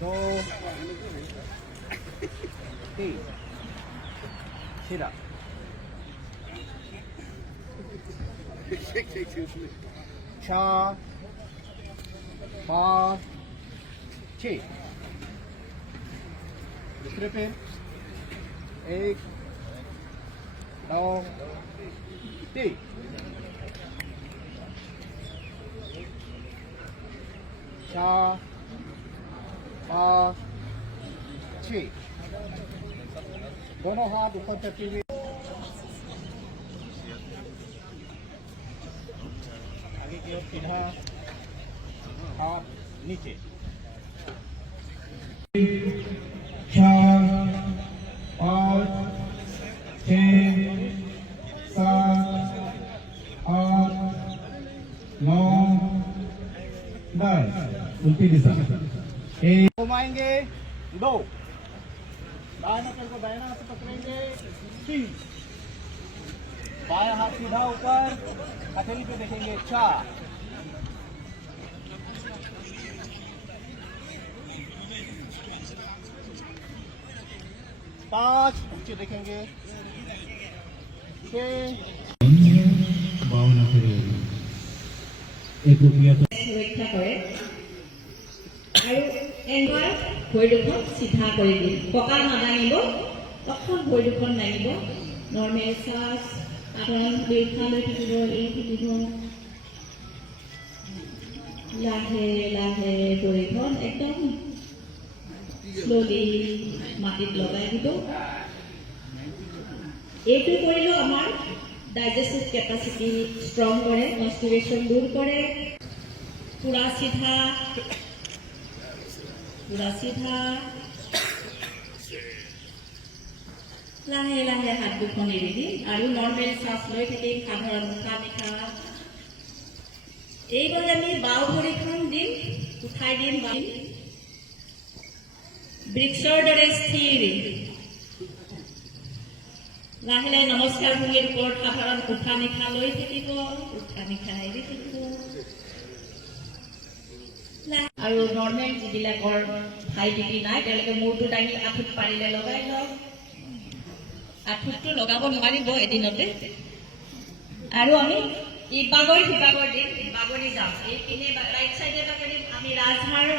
2, 3. Sira. 4, 5, 6. दूसरे पे 1, 2, 3. 4, 5, 6. दोनों हाथ ऊपर करते हुए आगे की ओर सीधा हाथ नीचे 4, 5, 6, 7, 8, 9, 10. उल्टी दिशा घुमाएंगे 2, दाहिना पैर को दाहिना हाथ से पकड़ेंगे 3, बायां हाथ सीधा ऊपर हथेली पे देखेंगे 4, 5 नीचे देखेंगे 6 সুৰক্ষা কৰে আৰু এবাৰ ভৰি দুখন চিধা কৰি দিয়ে কঁকাল নাদাঙিব অকণ ভৰি দুখন দাঙিব নৰ্মেল শ্বাস আদান দুইফালে থাকিব এই থাকিব লাহে লাহে ভৰিখন একদম শ্ল'লি মাটিত লগাই দিব এইটো কৰিলেও আমাৰ ডাইজেস্টিভ কেপাচিটি ষ্ট্ৰং কৰে কনষ্টিপেশ্যন দূৰ কৰে পুৰা চিধা লাহে লাহে হাত দুখন এৰি দিম আৰু নৰ্মেল শ্বাস লৈ থাকিম সাধাৰণ উশাহ নিশাহ এইবাৰ আমি বাওঁ ভৰিখন দিম উঠাই দিম বৃক্ষৰ দৰে স্থিৰ লাহে লাহে নমস্কাৰ ভংগীৰ ওপৰত সাধাৰণ উশাহ নিশাহ লৈ থাকিব উশাহ নিশাহ এৰি থাকিব আৰু নৰ্মেল যিবিলাকৰ হাই ডিগ্ৰী নাই তেওঁলোকে মূৰটো দাঙি আঁঠুত পাৰিলে লগাই লওক আঁঠুতটো লগাব নোৱাৰিব এদিনতে আৰু আমি ইবাগৰ সিবাগৰ দিম বাগৰি যাম এইপিনে ৰাইট চাইডে বাগৰিম আমি ৰাজহাড়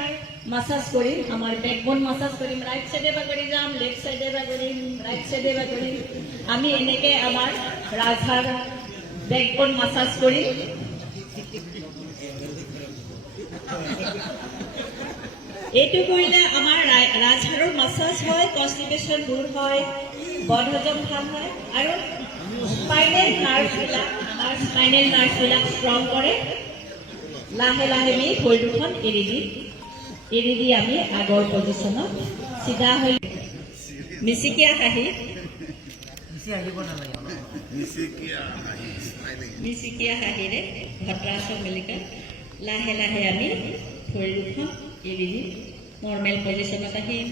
মাসাজ কৰিম আমাৰ বেকবোন মাসাজ কৰিম ৰাইট চাইডে বাগৰি যাম লেফ্ট চাইডে বাগৰিম ৰাইট চাইডে বাগৰিম আমি এনেকৈ আমাৰ ৰাজহাড় বেকবোন মাসাজ কৰিম এইটো কৰিলে আমাৰ ৰাজহাড়ৰ মাসাজ হয় কনষ্টিপেশ্যন দূৰ হয় বদহজম ভাল হয় আৰু স্পাইনেল নাৰ্ভবিলাক ষ্ট্ৰং কৰে লাহে লাহে আমি ভৰি দুখন এৰি দি আমি আগৰ পজিশ্যনত চিধা হৈ মিচিকিয়া হাঁহি মিচিকিয়া হাঁহিৰে ভদ্ৰাসন মিলিকা লাহে লাহে আমি ভৰি দুখন এৰি দি নৰ্মেল পজিশ্যনত আহিম